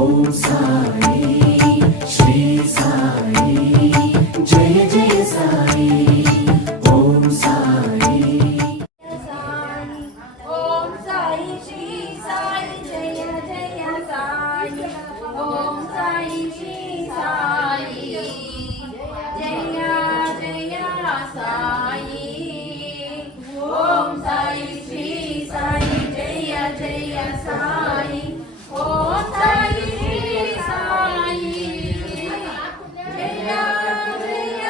ఓం సాయి శ్రీ సాయి జయ జయ సాయి ఓం సాయి ఓం సాయి శ్రీ సాయి జయ జయ సాయి ఓం సాయి శ్రీ సాయి జయ జయ సాయి ఓం సాయి శ్రీ సాయి జయ జయ సాయి ఓం సాయి శ్రీ సాయి జయ జయ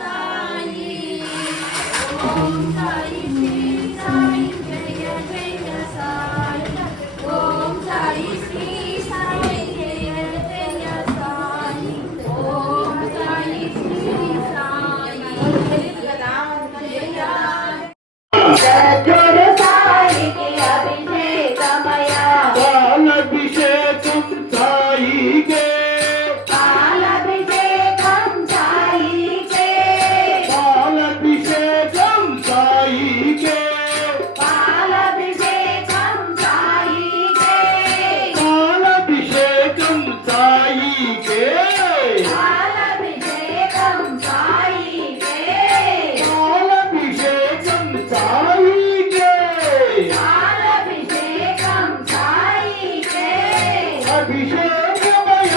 సాయి ఓం సాయి శ్రీ సాయి జయ జయ సాయి ఓం సాయి శ్రీ సాయి జయ జయ సాయి ఓం సాయి శ్రీ సాయి జయ సద్గురు సాయికి అభిషేకమయా పాలభిషేకం సాయికే పాలభిషేకం సాయికే పాలభిషేకం సాయికే పాలభిషేకం సాయికే పాలభిషేకం సాయికే పాలభిషేకం సాయికే పాలభిషేకం సాయికే పాలభిషేకం సాయికే అభిషేకమయ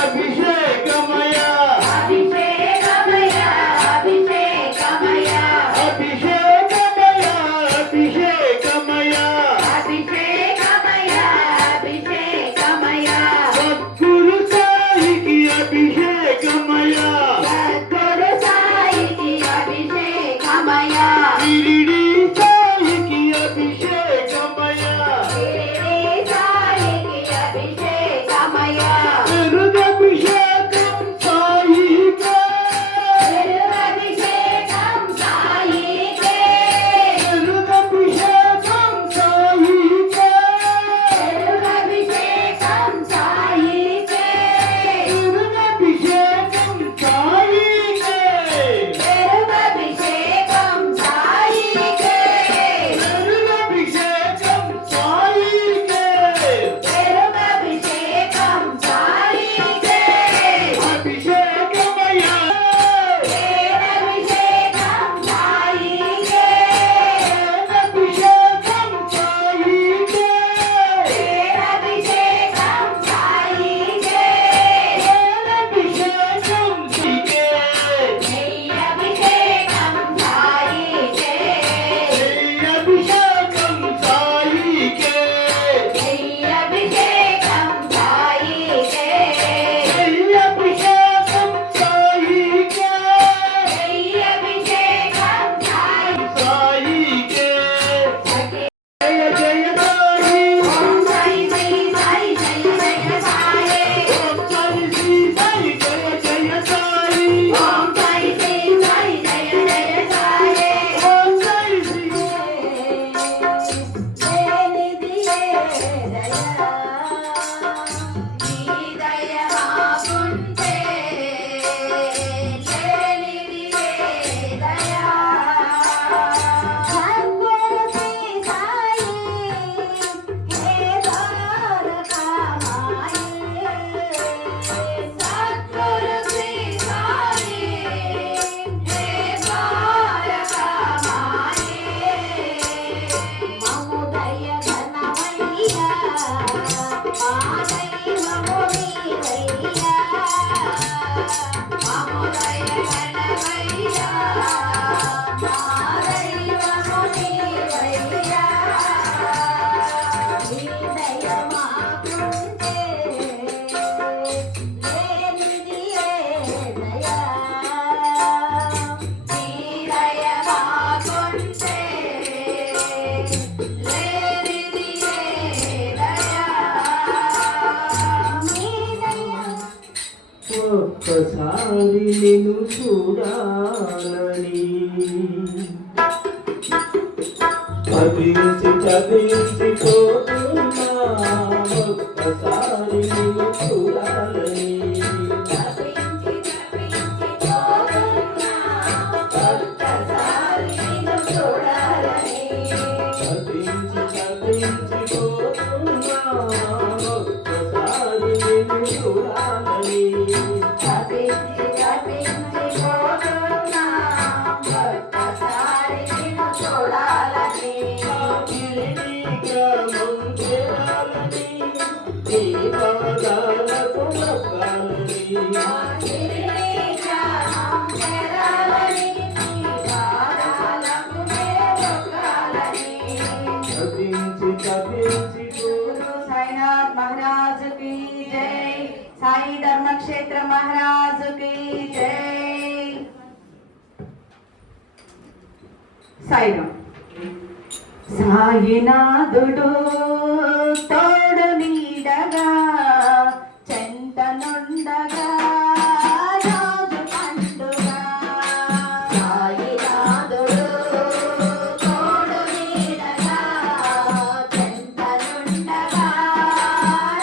అభిషేకమయ అభిషేకమయ అభిషేకమయ అభిషేకమయ అభిషేకమయ అభిషేకమయ అభిషేకమయ సద్గురు సాయికి అభిషేకమయ సద్గురు సాయికి అభిషేకమయ షిరిడి సాయికి అభిషేకమయ షిరిడి సాయికి అభిషేకమయ తిరుగభిషేకం సాయికే తిరుగభిషేకం సాయికే తిరుగభిషేకం సాయికే తిరుగభిషేకం సాయికే తిరుగభిషేకం సాయికే తిరుగభిషేకం సాయికే తిరుగభిషేకం సాయికే తిరుగభిషేకం సాయికే అభిషేకమయ అభిషేకం సాయికే అభిషేకం సాయికే అభిషేకం సాయికే అభిషేకం సాయికే అభిషేకం సాయికే అభిషేకం సాయికే అభిషేకం సాయికే అభిషేకం సాయికే అభిషేకం సాయికే సాయికే జయ జయ సాయి ఓం సాయి శ్రీ సాయి జయ జయ సాయి ఓం సాయి శ్రీ సాయి జయ జయ సాయి ఓం సాయి శ్రీ సాయి జయ జయ సాయి ఓం సాయి శ్రీ లేనిది ఏ దయ నీ దయ మాకుంటే లేనిది ఏ దయ సద్గురు శ్రీ సాయి హే ద్వారకామాయి సద్గురు శ్రీ సాయి హే ద్వారకామాయి మముదయ ఘనమయ్యా ఆదైవము నీవయ్యా మముదయ ఘనమయ్యా ఆదైవము నీవయ్యా నీ దయ మాకుంటే లేనిది ఏ దయ నీ దయ మాకుంటే లేనిది ఏ దయ నీ దయ ఒక్కసారి నిన్ను చూడాలని తపించి పోతున్నా ఒక్కసారి నిన్ను చూడాలని తపించి పోతున్నా ఒక్కసారి నిన్ను చూడాలని తపించి పోతున్నా ఒక్కసారి నిన్ను చూడాలని తప్పించి తప్పించి పోతున్నా ఒక్కసారి నిన్ను చూడాలని గిరిడి గ్రామం చేరాలని నీ పాదాలకు మొక్కాలని శిరిడి గ్రామం చేరాలని నీ పాదాలకు మొక్కాలని తప్పించి తప్పించి गुरु साईनाथ महाराज की जय साई धर्म क्षेत्र महाराज की जय साईराम సాయినాథుడు తోడు నీడగా చెంతనుండగా రోజు పండుగ సాయినాథుడు తోడు నీడగా చెంతనుండగా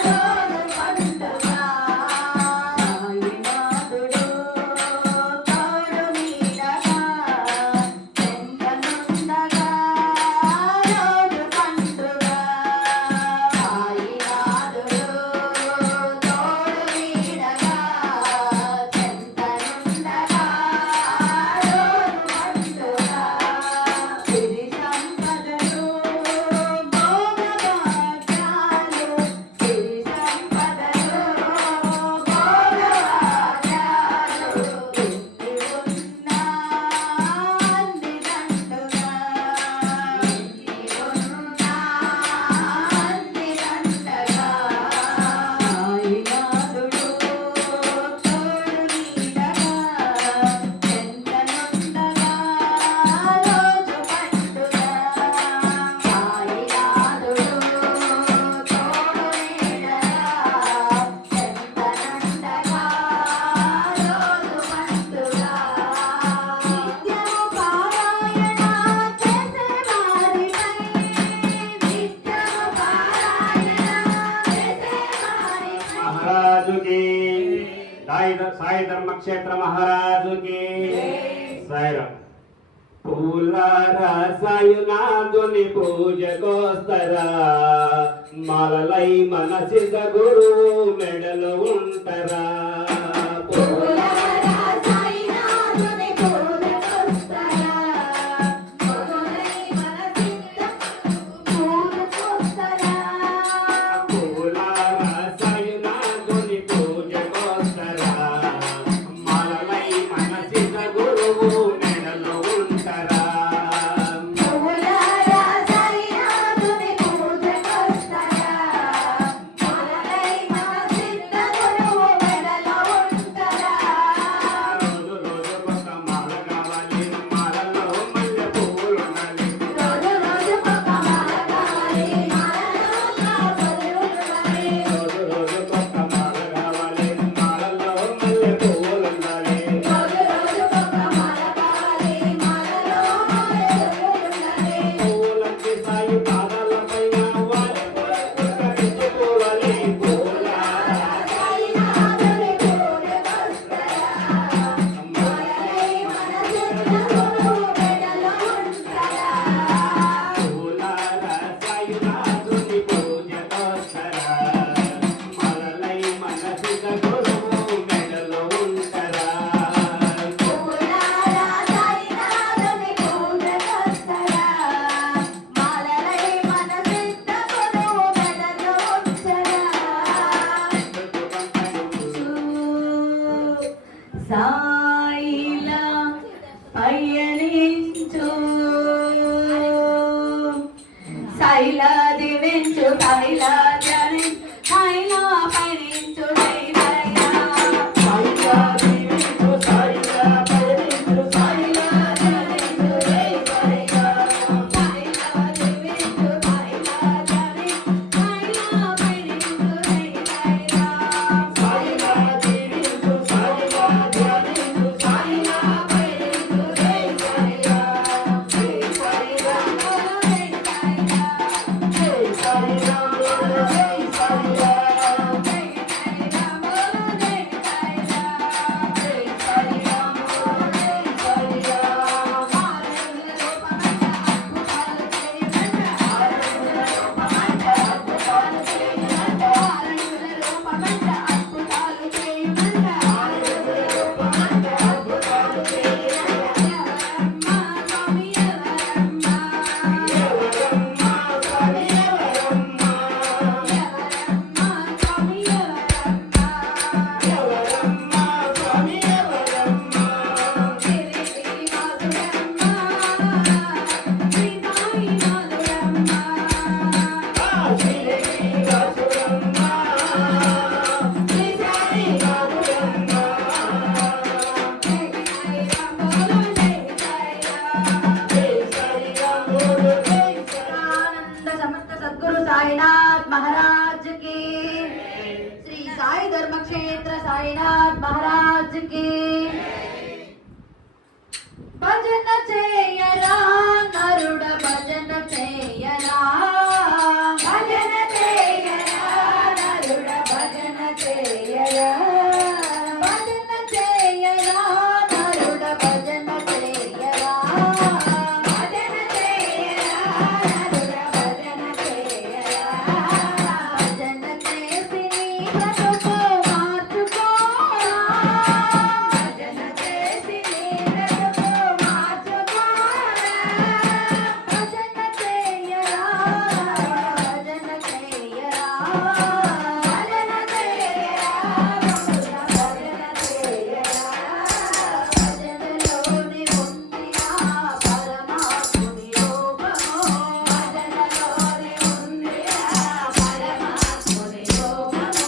రోజు పండుగ సాయినాథుడు తోడు నీడగా చెంతనుండగా రోజు పండుగ సాయినాథుడు తోడు నీడగా చెంతనుండగా రోజు పండుగ సిరి సంపదలు భోగభాగ్యాలు సిరి సంపదలు భోగభాగ్యాలు ఎన్ని ఉన్నా అన్ని దండుగా ఎన్ని ఉన్నా అన్ని దండగా సాయినాథుడు తోడు నీడగా చెంతనుండగా రోజు పండుగ సాయినాథుడు తోడు నీడగా చెంతనుండగా రోజు పండుగ నిత్యము పారాయణ చేసే వారిపై నిత్యము పారాయణ చేసే వారిపై మహారాజుకి సాయి ధర్మక్షేత్ర మహారాజుకి సాయిరామ్ పూలారా సాయునాథుని పూజకోస్తరా మాలలై మనసిద గురువు మెడలు ఉంటరా పూలారా సాయినాథుని పూజకొస్తరా మొదలై మనసిద్ద పూజకొస్తరా పూలారా సాయునాథుని పూజకోస్తరా మాలలై మనసిద గురువు మెడలు ఉంటరా పూలారా సాయినాథుని పూజకొస్తరా మొదలై మనసిద్ద గురువు మెడలో ఉంటరా రోజు రోజు కొత్త మాల కావాలి మాలలో మల్లె పువ్వులు ఉండాలి రోజు రోజు కొత్త మాల కావాలి మాలలో కాపలు ఉండాలి రోజు రోజు కొత్త మాల కావాలి మాలలో మల్లె పువ్వులు ఉండాలి రోజు రోజు కొత్త మాల కావాలి మాలలో కాపలు ఉండాలి పువ్వులంటి సాయి పాదాలపైన వాలి పుష్కరించుకోవాలి పూలారా సాయినాథుని పూజకొస్తరా మొదలై మనసిద్ద గురువు మెడలో ఉంటరా పూలారా సాయునాథుని పూజకోస్తరా మాలలై మనసిద గురువు మెడలో ఉంటరా పూలారా సాయినాథుని పూజకొస్తరా మాలలై మనసిద్ద గురువు మెడలో ఉంటరా సాయిలా పయనించు సాయిలా దీవించు సాయిలా ధ్యానించు సాయిలా పయనించు సాయిలా సాయిగా దీవించు సాయిగా పయనించు సాయిలా ధ్యానించు జై సాయిలా సాయిలా దీవించు సాయిలా ధ్యానించు సాయిలా పయనించు జై సాయిలా సాయిగా దీవించు సాయిగా ధ్యానించు సాయి ధర్మక్షేత్ర సాయినాథ్ మహారాజ్ కి భజన చేయరా నరుడ భజన చేయరా భజన చేయరా నరుడ భజన చేయరా భజన చేయరా నరుడ భజన చేయరా భజన చేయరా నరుడ భజన చేయరా భజన చేసి నీ బ్రతుకు మార్చుకోరా భజన చేసి నీ బ్రతుకు మార్చుకోరా భజన చేయరా భజన చేయరా భజన చేయరా భజన చేయరా భజనలోని ఉందిరా పరమాత్ముని యోగము భజనలోని ఉందిరా పరమాత్ముని యోగము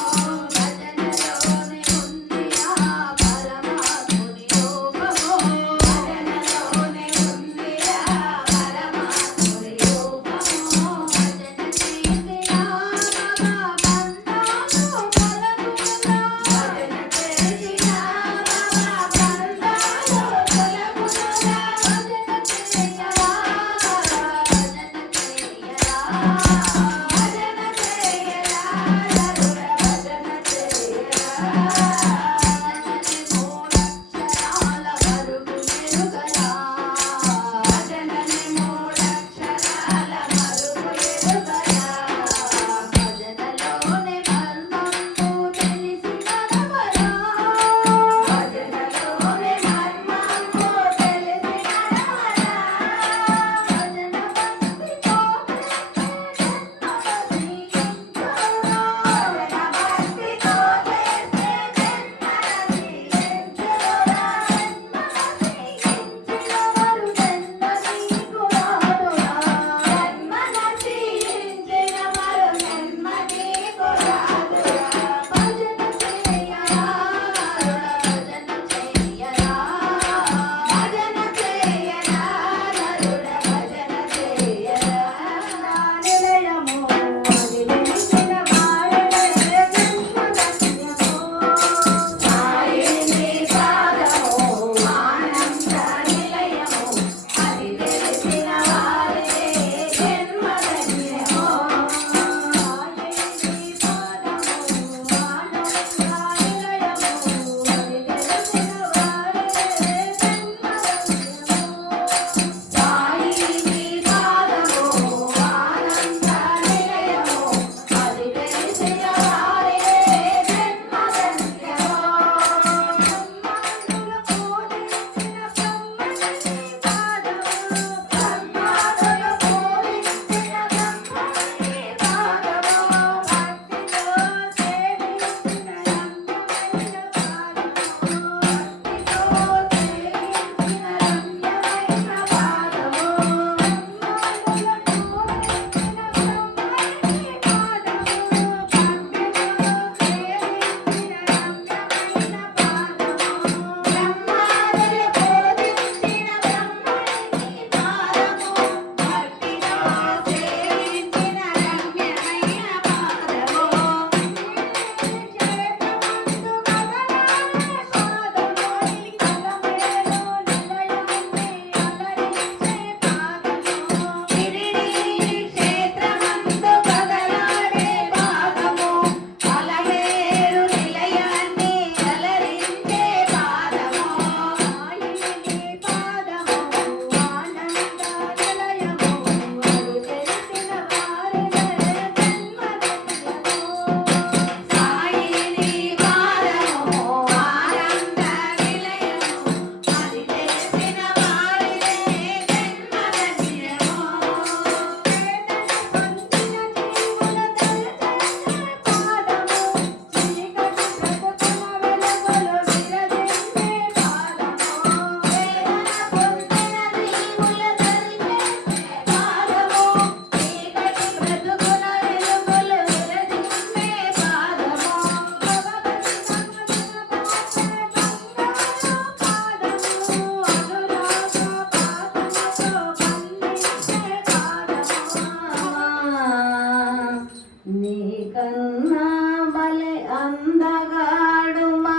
అందగాడు మా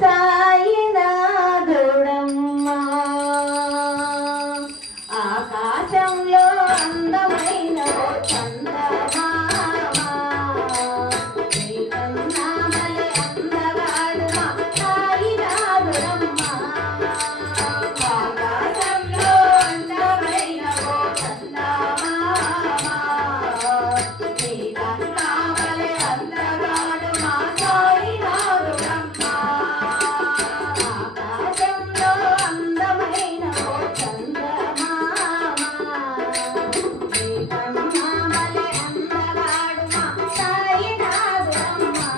సాయినాథుడమ్మా ఆకాశంలో అందమైన ఓ చందమామ నీకన్నా భలే అందగాడు మా సాయినాథుడమ్మా ఆకాశంలో అందమైన ఓ చందమామ నీకన్నా భలే అందగాడు మా సాయినాథుడమ్మా ఆకాశంలో అందమైన ఓ చందమామ నీకన్నా భలే అందగాడు మా సాయినాథుడమ్మా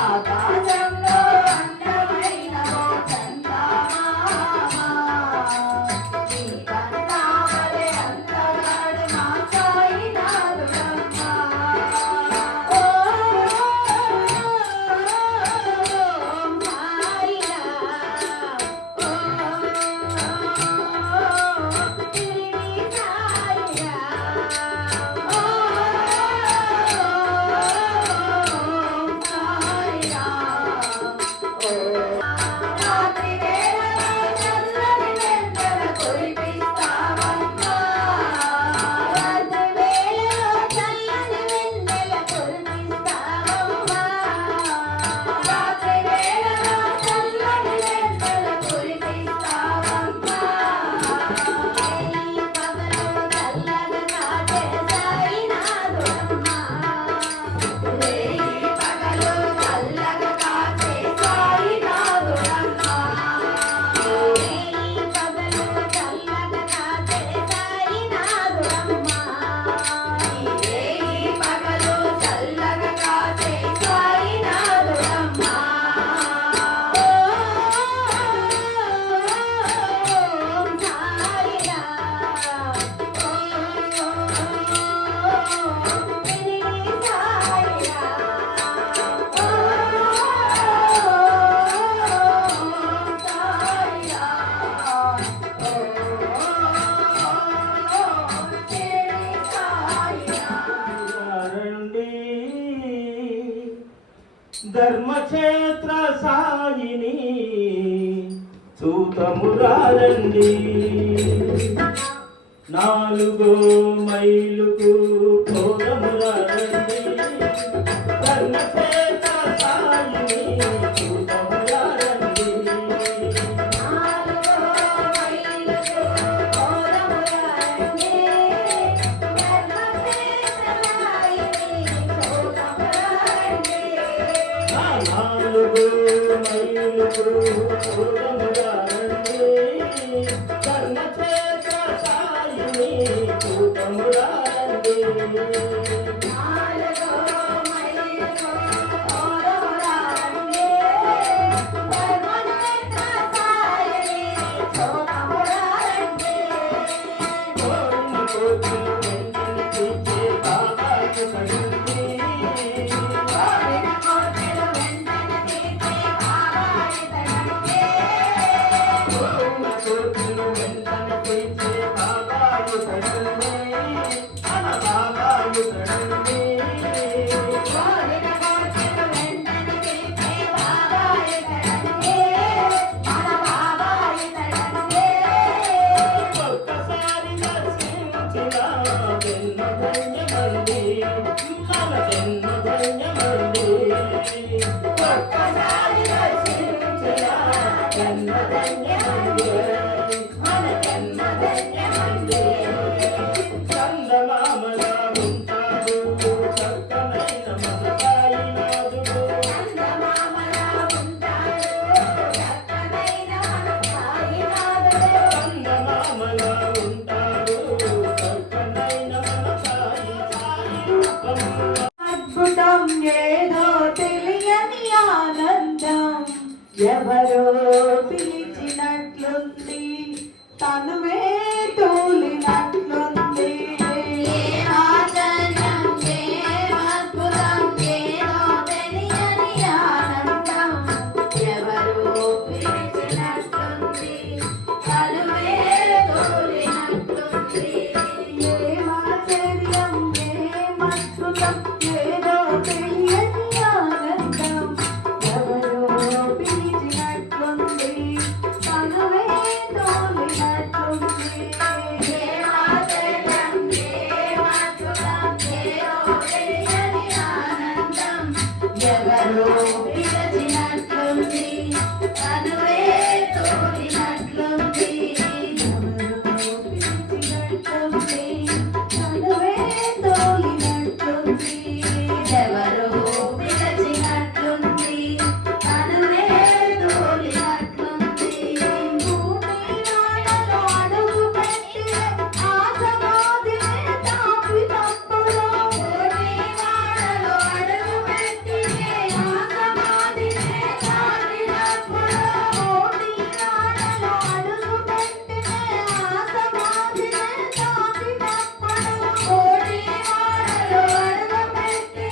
ఆకాశంలో అందమైన ఓ చందమామ నీకన్నా భలే అందగాడు మా సాయినాథుడమ్మా ఓం సాయినా రాత్రి వేళలో చల్లని వెన్నెల కురిపిస్తావమ్మా రాత్రి వేళలో చల్లని వెన్నెల కురిపిస్తావమ్మా రాత్రి వేళలో చల్లని వెన్నెల కురిపిస్తావమ్మా ఈ పగలు చల్లగా కాటే సాయినాథుడమ్మా రేయి పగలు చల్లగా కాటే సాయినాథుడమ్మా రేయి పగలు చల్లగా కాటే సాయినాథుడమ్మా రేయి పగలు చల్లగా కాటే సాయినాథుడమ్మా ఓం సాయినా రండి ధర్మక్షేత్ర సాయిని చూతమురారండి 4 మైలుకు పోదమురారండి ధర్మక్షేత్ర సాయిని చూతమురారండి నాలుగు మైలుకు పోదమురారండి ధర్మక్షేత్ర సాయిని చూతమురారండి అద్భుతం ఏదో తెలియని ఆనందం ఎవరో పిలిచినట్లుంది తనువే తోలినట్లుంది ఆనందం అద్భుతం ఏదో తెలియని ఆనందం ఎవరో పిలిచినట్లుంది తనువే తోలినట్లుంది ఏమాశ్చర్యం ఏమద్భుతం ఏదో తెలియని ఆనందం విడచినట్లుంది తనువే తోలినట్లుంది ఎవరో విడచినట్లుంది తనువే తోలినట్లుంది భూమి నాడలో అడుగు పెట్టి ఆ సమాధిని తాకినప్పుడు భూమి నాడలో అడుగు పెట్టి ఆ సమాధిని తాకినప్పుడు భూమి నాడలో అడుగు పెట్టి ఆ సమాధిని తాకినప్పుడు భూమి నాడలో అడుగు పెట్టి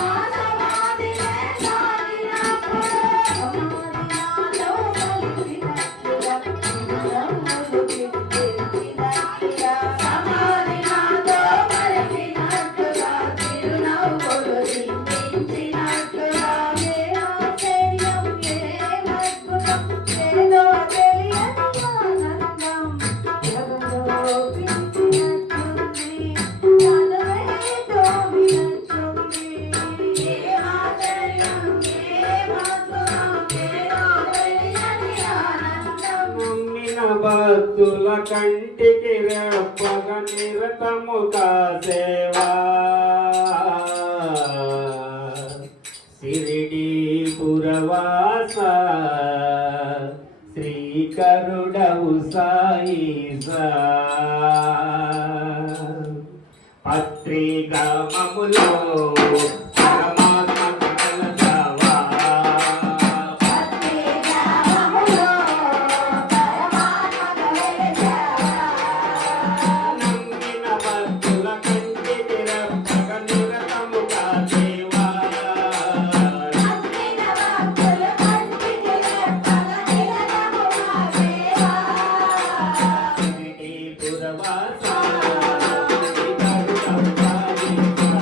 ఆ సమాధిని తాకినప్పుడు సమాధినాలో కలిసినట్టుగా చిరునవ్వులు చిందించినట్టుగా సమాధినాతో కలిసినట్టుగా చిరునవ్వులు చిందించినట్టుగా ఏ ఆశ్చర్యం ఏ అద్భుతం ఏదో తెలియని ఆనందం ఎవరో పిలిచినట్టుంది తనువే తోమినట్టుంది ఏ ఆశ్చర్యం ఏ అద్భుతం ఏదో తెలియని ఆనందం నమ్మిన భక్తుల కంటికి రెప్పగ నిరతము కాసేవా సిరిడి పురవాస శ్రీకరుడవు సాయిసా పత్రి గ్రామములో పరమాత్మ కలసావా పత్రి గ్రామములో పరమాత్మ వెలిసావా నమ్మిన భక్తుల కంటికి రెప్పగ నిరతము కాసేవా నమ్మిన భక్తుల కంటికి రెప్పగ నిరతము కాసేవా సిరిడి పురవాస శ్రీకరుడవు సాయిసా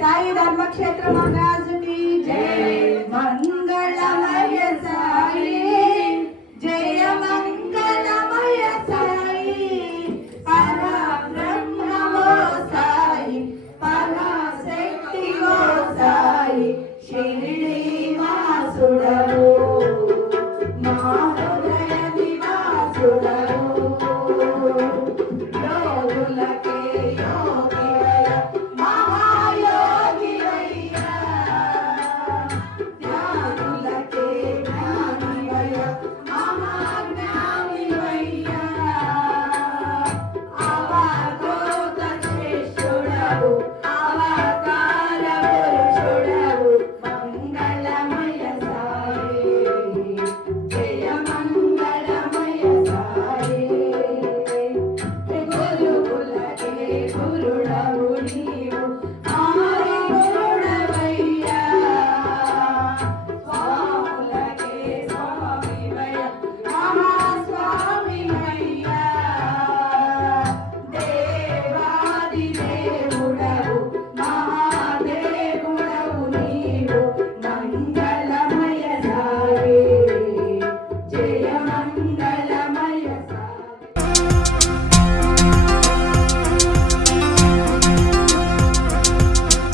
సాయి ధర్మక్షేత్ర మహారాజుకి జై మంగళమయ సాయి జయ మంగళమయ సాయి పరబ్రహ్మమో సాయి పరాశక్తివో సాయి షిరిడి వాసుడవు మా హృదయ నివాసుడవు యోగులకే యోగివయ్య మహాయోగివయ్య జ్ఞానులకే జ్ఞానివయ్య మహాజ్ఞానివయ్య అవధూత శ్రేష్ఠుడవు అవతార పురుషుడవు మంగళమయ సాయి జయ మంగళమయ సాయి గురువులకే గురుడవు నీవు ఆది గురుడవయ్యా స్వాములకే స్వామివయ్య మహాస్వామివయ్యా దేవాది దేవుడవు మహాదేవుడవు నీవు మంగళమయ సాయి జయ మంగళమయ సాయి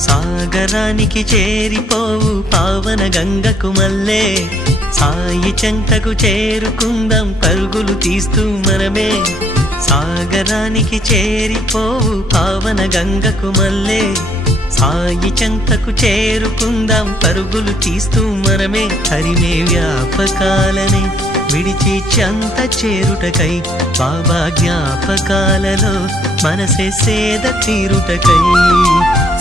సాగరానికి చేరిపోవు పావన గంగకు మల్లే సాయి చెంతకు చేరుకుందాం పరుగులు తీస్తూ మనమే సాగరానికి చేరిపోవు పావన గంగకు మల్లే సాయి చెంతకు చేరుకుందాం పరుగులు తీస్తూ మనమే హరిమే వ్యాపకాలనే విడిచి చెంత చేరుటకై బాబా జ్ఞాపకాలలో మనసే సేద తీరుటకై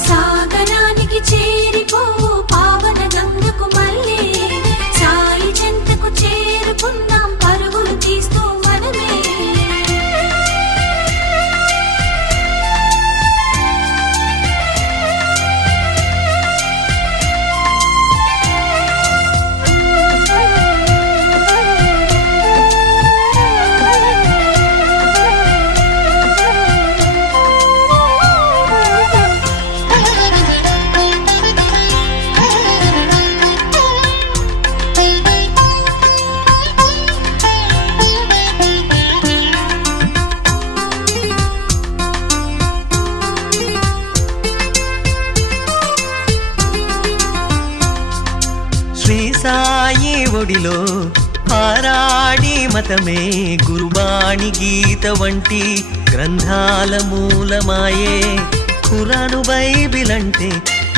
సాగరానికి చేరిపోవు పావన గంగకు మళ్ళీ సాయి చెంతకు చేరుకుందాం పరుగులు తీస్తూ మనమే శ్రీ సాయి ఒడిలో పారాడి మతమే గురువాణి గీత వంటి గ్రంథాల మూలమాయే ఖురాను బైబిల్ అంటే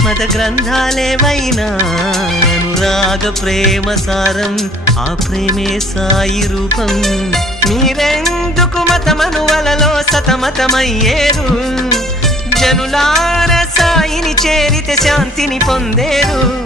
మత గ్రంథాలేవైనా అనురాగ ప్రేమ సారం ఆ ప్రేమే సాయి రూపం మీరెందుకు మతమనువలలో సతమతమయ్యేరు జనులార సాయిని చేరితే శాంతిని పొందేరు